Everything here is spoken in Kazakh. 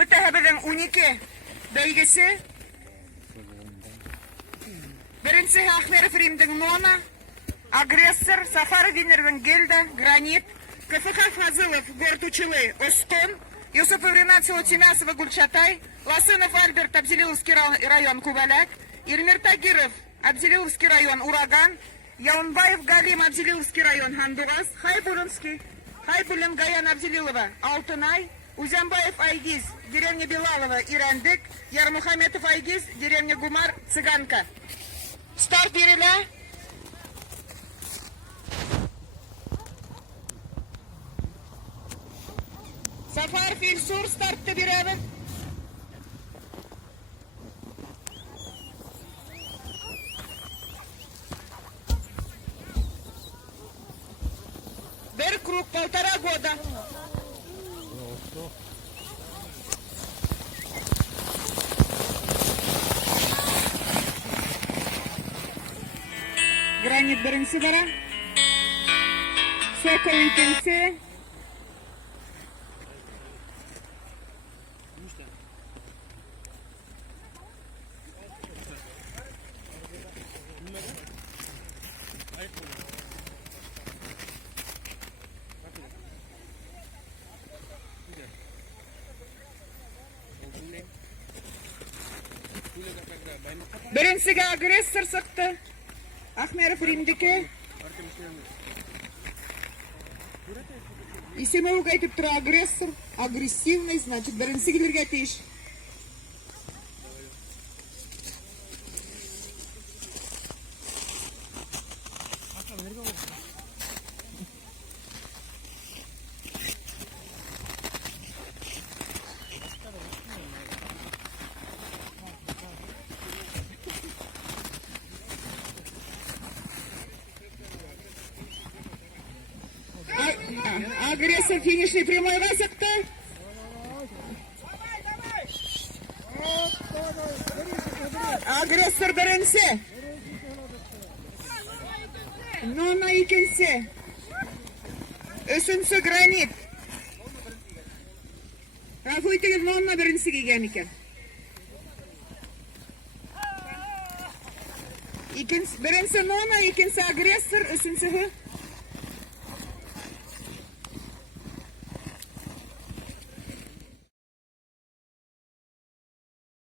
Бітәһебеҙҙең 12 бәйгесе. Беренсеһе Ахмеров Римдың Нона, Агрессор, Сафаров Винерҙың Гельда, Гранит, КФХ Фазылов, Город Училы, Остон, Юсупов Ренат, село Тимясово, Гульчатай, Лосынов Альберт, Абзелиловский район, Кубаляк, Ирмир Тагиров, Абзелиловский район, Ураган, Яунбаев Галим, Абзелиловский район, Хандурас, Хайбулинский, Хайбулин Гаян Абзелилова, Алтынай, Узямбаев Айгиз, деревня Белалова, Ирандык, Ярмухаметов Айгиз, деревня Гумар, Цыганка. Старт берілі. Сафаров Ильсур стартты береміз. Бір круг, 1,5 года. Гранит бірінші бара. Сокол екінші. Біріншіге агрессор сықты. Ахмеров Римдікі. Исемеуік айтып тұра агрессор. Агрессивный, значит, бірінші келерге тейш. Агрессор финишный прямой высокты. Агрессор бірінші. Нона екінші. Үшінші Гранит. Рафуйтеген Нона бірінші келген екен. Бірінші Нона, екінші агрессор, үшінші